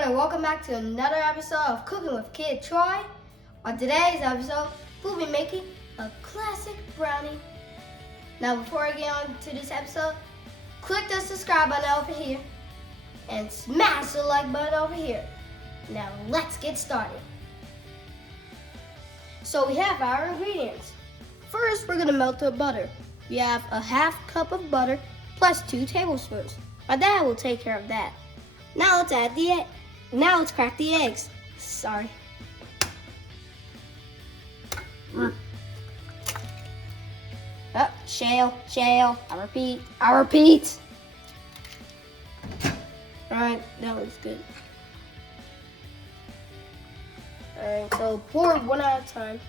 everyone, and welcome back to another episode of Cooking with Kid Troy. On today's episode, we'll be making a classic brownie. Now before I get on to this episode, click the subscribe button over here and smash the like button over here. Now let's get started. So we have our ingredients. First, we're gonna melt the butter. We have a half cup of butter plus 2 tablespoons. My dad will take care of that. Now let's add the egg. Now let's crack the eggs. Sorry. Oh, shale. I repeat. Alright, that looks good. Alright, so pour one at a time.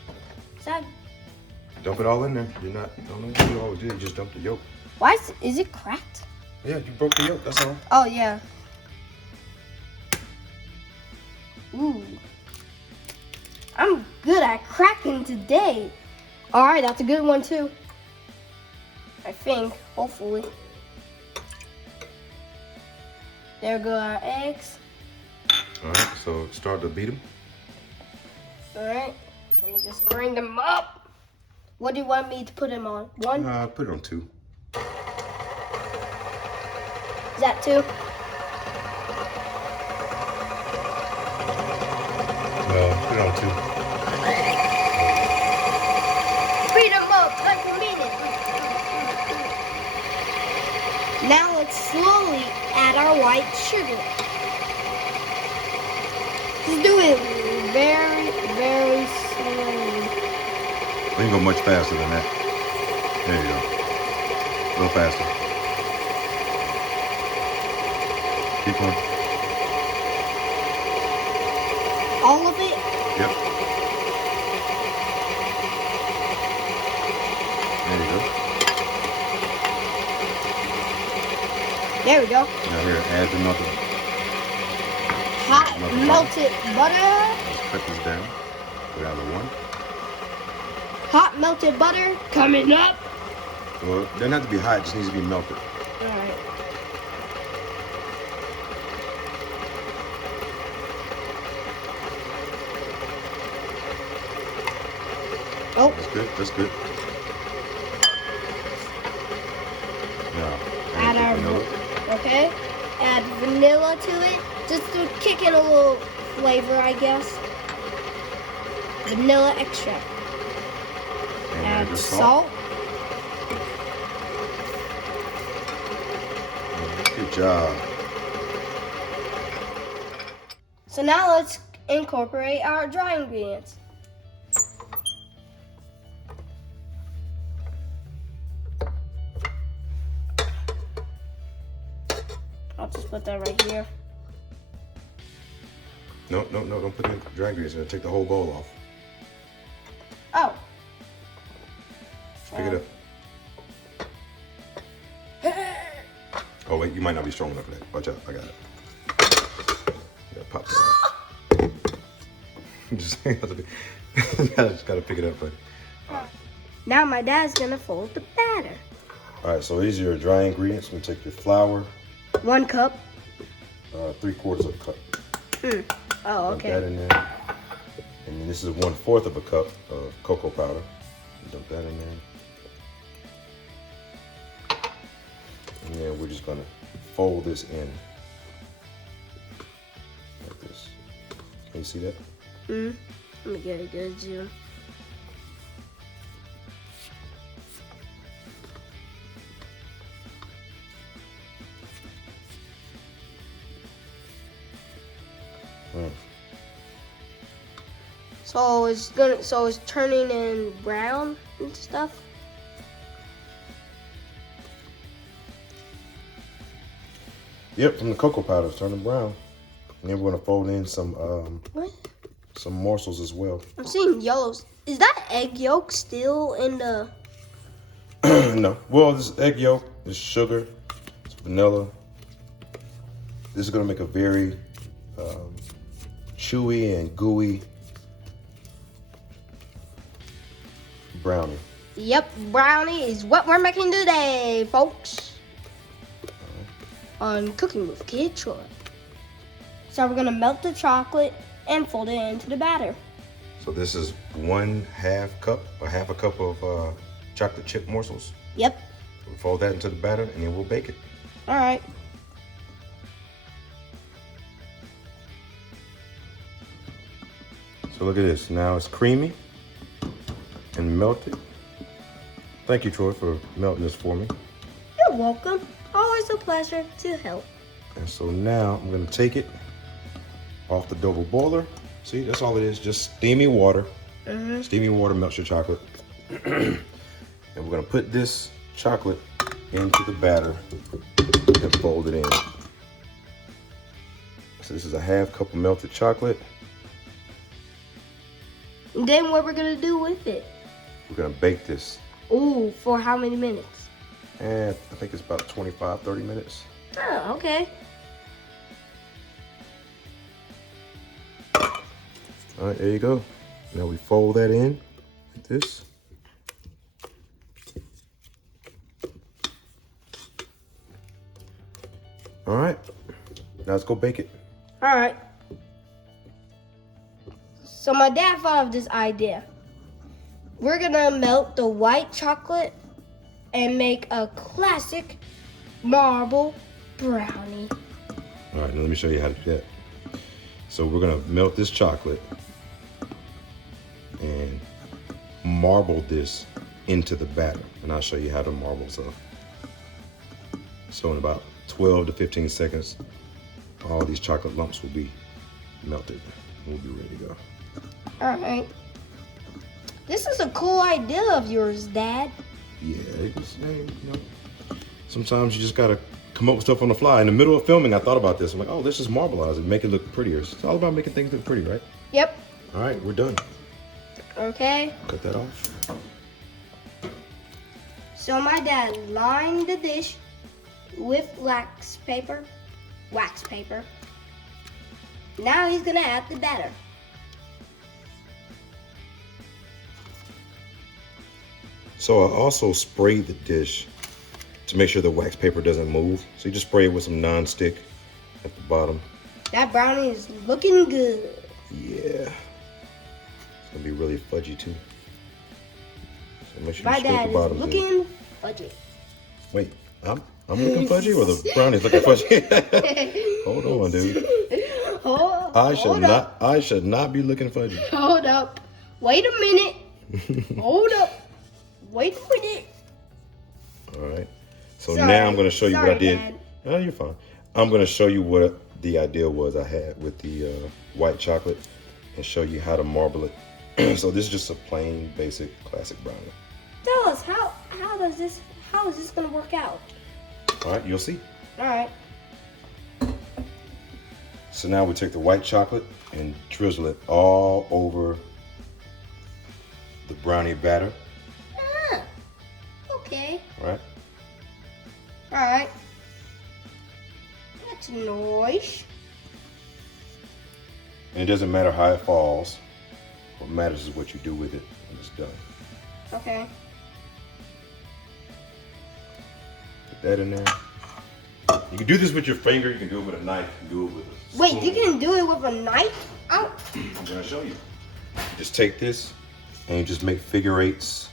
Dump it all in there. Don't know what you always do. You just dump the yolk. Why is it cracked? Yeah, you broke the yolk, that's all. Oh, yeah. Ooh. I'm good at cracking today. Alright, that's a good one too. I think, hopefully. There go our eggs. Alright, so start to beat them. Alright, let me just bring them up. What do you want me to put them on? 1? Put it on 2. Is that 2? No, put it on 2. Beat them up like a minute. Now let's slowly add our white sugar. Just do it very, very slowly. You can go much faster than that. There you go. A little faster. Keep going. All of it? Yep. There you go. There we go. Now here, add the melted. Hot melted butter. Let's cut this down. Go down to 1. Hot melted butter coming up. Well, it doesn't have to be hot, it just needs to be melted. Alright. Oh. That's good. Now, Add our vanilla. Okay. Add vanilla to it, just to kick in a little flavor, I guess. Vanilla extract. And Add the salt. Good job. So now let's incorporate our dry ingredients. I'll just put that right here. No, don't put the dry ingredients in. Take the whole bowl off. Oh. Pick it up. Oh wait, you might not be strong enough for that. Watch out, I got it. Yeah, pop that out. Just gotta pick it up, but. Now my dad's gonna fold the batter. All right, so these are your dry ingredients. We're gonna take your flour. 1 cup. 3/4 of a cup. Oh, okay. Dump that in there. And then this is 1/4 of a cup of cocoa powder. Dump that in there. And then we're just gonna fold this in like this. Can you see that? Let me get a good zoom. So it's turning in brown and stuff. Yep, from the cocoa powder, it's turning brown. And then we're gonna fold in some some morsels as well. I'm seeing yellows. Is that egg yolk still in the? No. Well, this egg yolk, this sugar, it's vanilla. This is gonna make a very chewy and gooey brownie. Yep, brownie is what we're making today, folks. On Cooking with Kid Troy. So we're gonna melt the chocolate and fold it into the batter. So this is 1/2 cup or half a cup of chocolate chip morsels. Yep. We'll fold that into the batter and then we'll bake it. All right. So look at this. Now it's creamy and melted. Thank you, Troy, for melting this for me. You're welcome. Always a pleasure to help. And so now I'm gonna take it off the double boiler. See, that's all it is, just steamy water. Steamy water melts your chocolate. And we're gonna put this chocolate into the batter and fold it in. So this is a 1/2 cup of melted chocolate. And then what we're gonna do with it? We're gonna bake this. Ooh, for how many minutes? And I think it's about 25, 30 minutes. Oh, okay. All right, there you go. Now we fold that in like this. All right, now let's go bake it. All right. So my dad thought of this idea. We're gonna melt the white chocolate and make a classic marble brownie. All right, now let me show you how to do that. So we're gonna melt this chocolate and marble this into the batter. And I'll show you how to marble stuff. So in about 12 to 15 seconds, all these chocolate lumps will be melted. We'll be ready to go. All right. This is a cool idea of yours, Dad. Yeah, it's, you know, sometimes you just gotta come up with stuff on the fly. In the middle of filming, I thought about this. I'm like, oh, let's just marbleize it, make it look prettier. It's all about making things look pretty, right? Yep. All right, we're done. Okay. Cut that off. So my dad lined the dish with wax paper. Now he's gonna add the batter. So I also sprayed the dish to make sure the wax paper doesn't move. So you just spray it with some non-stick at the bottom. That brownie is looking good. Yeah. It's gonna be really fudgy too. So make sure My you scrape dad the is bottom. looking fudgy. Wait, I'm looking fudgy or the brownie's looking fudgy? Hold on, dude. I should not be looking fudgy. Hold up. Wait a minute. Hold up. Wait a minute. All right. So Sorry. now I'm going to show you what I did. Dad. Oh, you're fine. I'm going to show you what the idea was I had with the white chocolate and show you how to marble it. So this is just a plain, basic, classic brownie. Tell us how is this gonna work out? All right, you'll see. All right. So now we take the white chocolate and drizzle it all over the brownie batter. Ah, okay. Right? All right. That's nice. And it doesn't matter how it falls. What matters is what you do with it when it's done. Okay. Put that in there. You can do this with your finger. You can do it with a knife. You can do it with a Wait, spoon. you can do it with a knife? Oh. I'm gonna show you. You just take this and you just make figure eights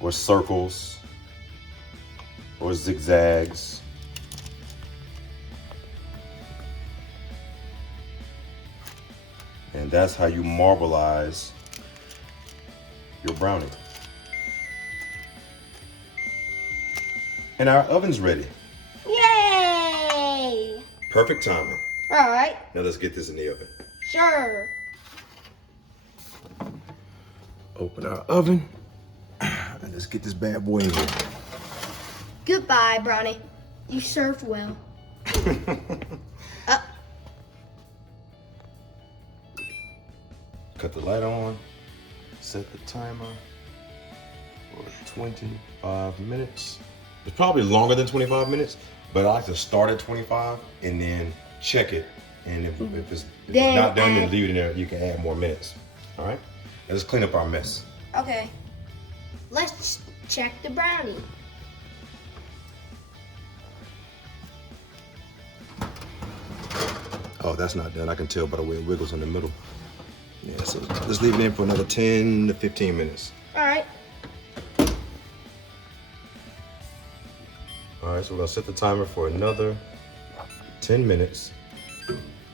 or circles or zigzags. And that's how you marbleize your brownie. And our oven's ready. Yay! Perfect timing. All right. Now let's get this in the oven. Sure. Open our oven and let's get this bad boy in here. Goodbye, brownie. You served well. Cut the light on. Set the timer for 25 minutes. It's probably longer than 25 minutes, but I like to start at 25 and then check it. And if it's not done, then leave it in there. You can add more minutes. All right? Now let's clean up our mess. Okay. Let's check the brownie. Oh, that's not done. I can tell by the way it wiggles in the middle. Yeah, so let's leave it in for another 10 to 15 minutes. All right. All right, so we're gonna set the timer for another 10 minutes.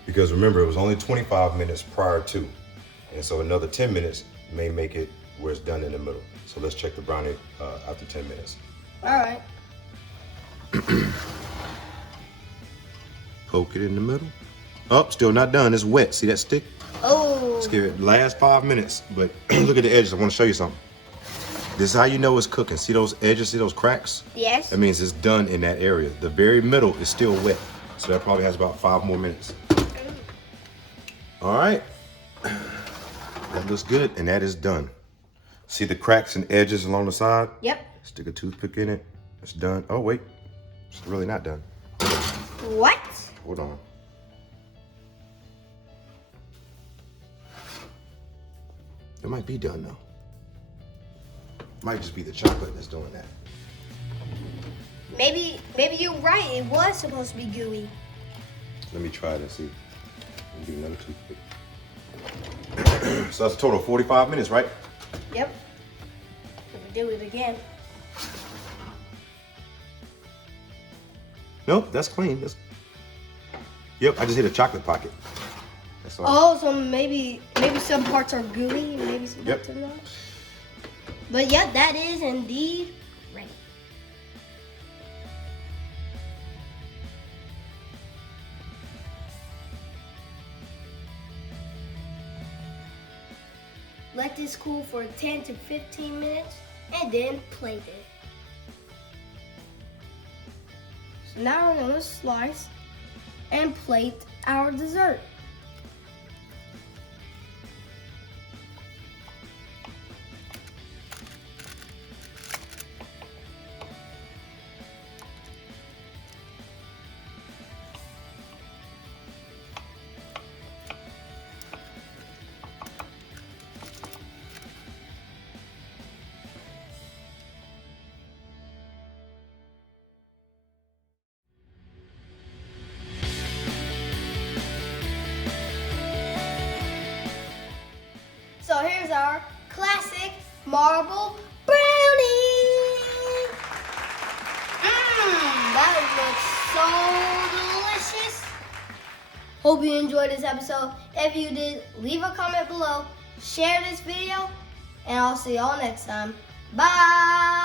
Because remember, it was only 25 minutes prior to. And so another 10 minutes may make it where it's done in the middle. So let's check the brownie after 10 minutes. All right. Poke it in the middle. Oh, still not done. It's wet. See that stick? Oh. Let's give it last 5 minutes. But look at the edges. I want to show you something. This is how you know it's cooking. See those edges? See those cracks? Yes. That means it's done in that area. The very middle is still wet. So that probably has about 5 more minutes. All right. That looks good, and that is done. See the cracks and edges along the side? Yep. Stick a toothpick in it. It's done. Oh, wait. It's really not done. What? Hold on. It might be done, though. Might just be the chocolate that's doing that. Maybe you're right. It was supposed to be gooey. Let me try it and see. Let me do another toothpick. So that's a total of 45 minutes, right? Yep. Let me do it again. Nope, that's clean. Yep, I just hit a chocolate pocket. That's all. Oh, so maybe some parts are gooey, maybe some parts are not. But yeah, that is indeed ready. Let this cool for 10 to 15 minutes and then plate it. So now we're gonna slice and plate our dessert. So here's our classic marble brownie. That looks so delicious. Hope you enjoyed this episode. If you did, leave a comment below, share this video, and I'll see y'all next time. Bye.